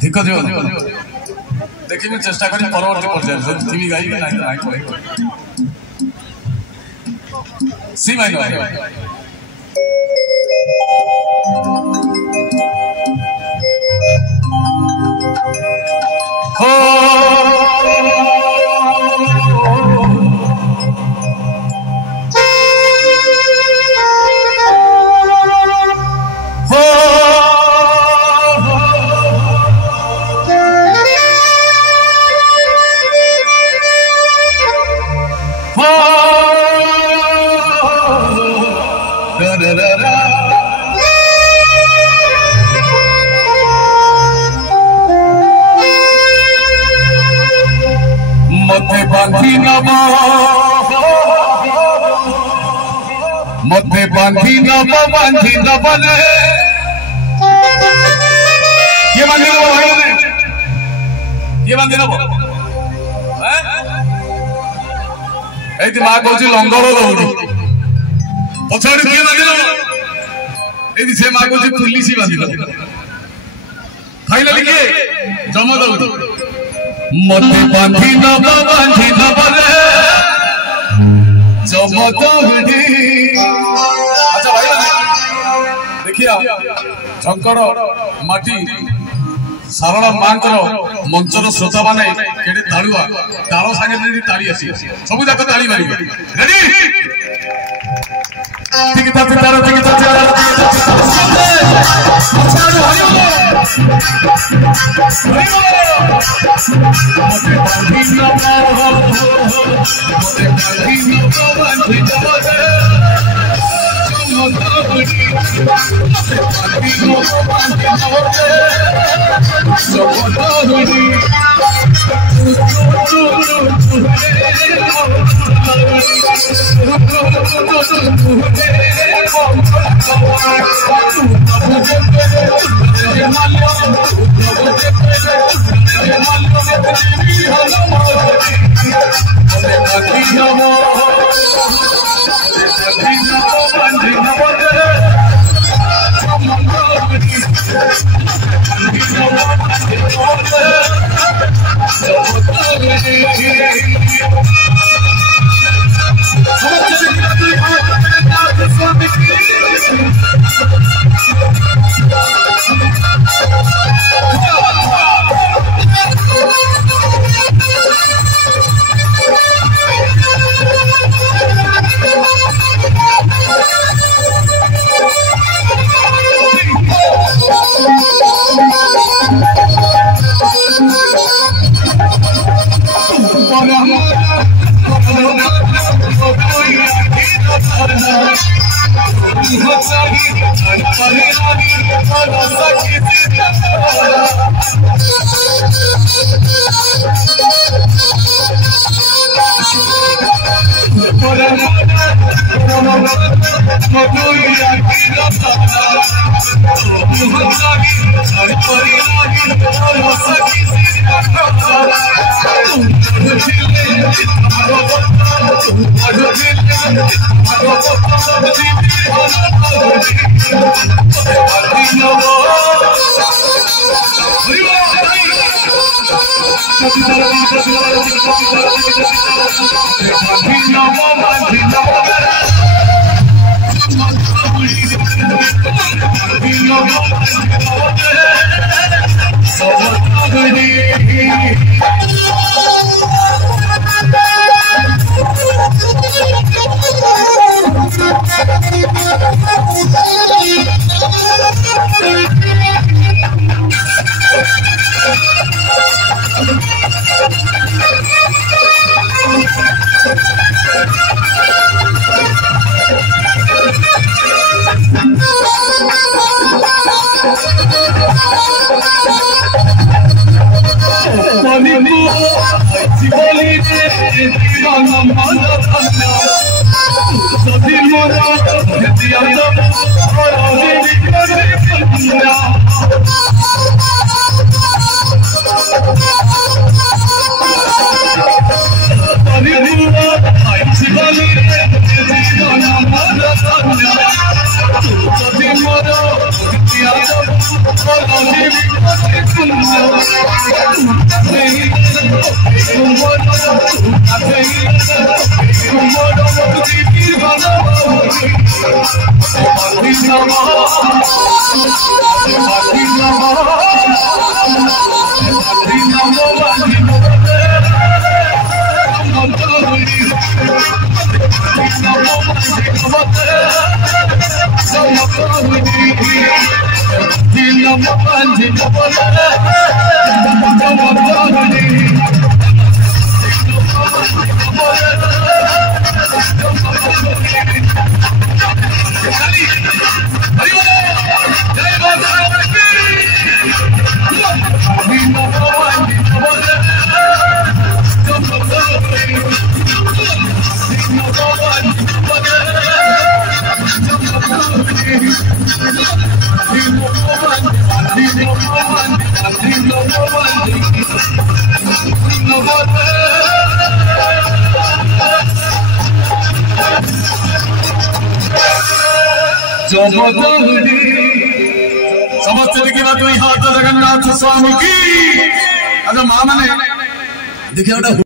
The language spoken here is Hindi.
धिक दियो देखिए चेष्टा करी परवर्ती पर्याय टीवी गाई नहीं तो नहीं सी माइनर मते बांधी नबले ये बांधी नब भाई ये बांधी नब ऐति मां कहूची लंगर दौड़ पछाड़ी किए बांधी नब ऐति से मां कहूची पुलिस बांधी नब खाइला लिखे जमा दौड़ मते बांधी नबले जमा दौड़ी। अच्छा भाई देखिए झंकर माटी सारण मां मंचर श्रोता माने केडे तालुआ ताल सागे ताली आसी सब जाक ताली मारी रेडी ठीक था तार ठीक था समस्त हाथ जगन्नाथ स्वामी की। अच्छा माँ मैंने देखिए